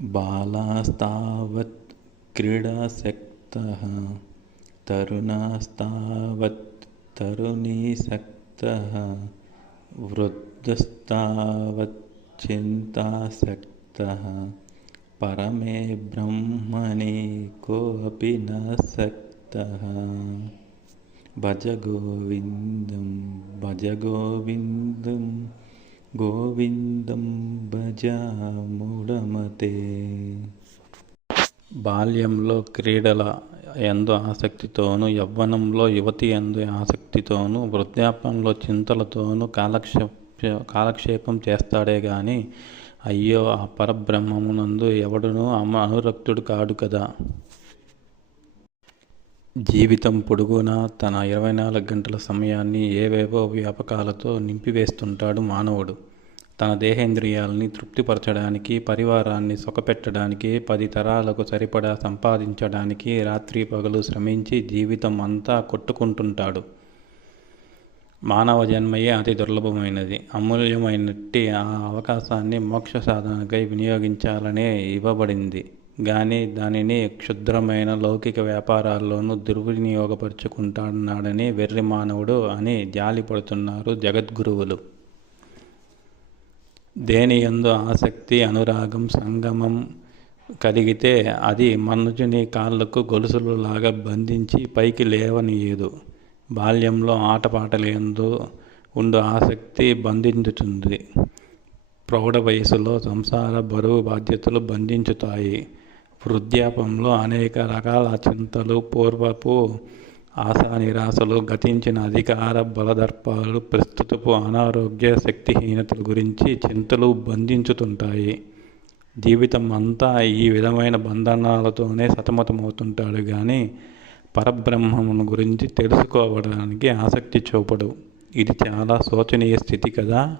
बालास्तावत् क्रीडासक्तः तरुणास्तावत् तरुणीसक्तः वृद्धस्तावत् चिन्तासक्तः परमे ब्रह्मणि कोऽपि न सक्तः। भज गोविन्दं भज गोविन्दम् గోవిందం భజ బాల్యంలో క్రీడల ఎందు ఆసక్తితోనూ యవ్వనంలో యువతి ఎందు ఆసక్తితోనూ వృద్ధాప్యంలో చింతలతోనూ కాలక్షేప కాలక్షేపం చేస్తాడే గాని అయ్యో ఆ పరబ్రహ్మమునందు ఎవడునూ అనురక్తుడు కాడు కదా. జీవితం పొడుగునా తన ఇరవై నాలుగు గంటల సమయాన్ని ఏవేవో వ్యాపకాలతో నింపివేస్తుంటాడు మానవుడు. తన దేహేంద్రియాలని తృప్తిపరచడానికి పరివారాన్ని సుఖపెట్టడానికి పది తరాలకు సరిపడా సంపాదించడానికి రాత్రి పగలు శ్రమించి జీవితం అంతా కొట్టుకుంటుంటాడు. మానవ జన్మయే అతి దుర్లభమైనది. అమూల్యమైనట్టి ఆ అవకాశాన్ని మోక్ష సాధనకై వినియోగించాలనే ఇవ్వబడింది. గాని దానిని క్షుద్రమైన లౌకిక వ్యాపారాల్లోనూ దుర్వినియోగపరుచుకుంటున్నాడని వెర్రి మానవుడు అని జాలిపడుతున్నారు జగద్గురువులు. దేని యందు ఆసక్తి అనురాగం సంగమం కలిగితే అది మనుజుని కాళ్ళకు గొలుసులు లాగా బంధించి పైకి లేవనియదు. బాల్యంలో ఆటపాటలందు ఉండు ఆసక్తి బంధించుతుంది ప్రౌఢ వయసులో సంసార బరువు బాధ్యతలు బంధించుతాయి. వృద్ధాపంలో అనేక రకాల చింతలు పూర్వపు ఆశా నిరాశలు గతించిన అధికార బలదర్పాలు ప్రస్తుతపు అనారోగ్య శక్తిహీనతల గురించి చింతలు బంధించుతుంటాయి. జీవితం అంతా ఈ విధమైన బంధనాలతోనే సతమతమవుతుంటాడు కానీ పరబ్రహ్మమును గురించి తెలుసుకోవడానికి ఆసక్తి చూపడు. ఇది చాలా శోచనీయ స్థితి కదా?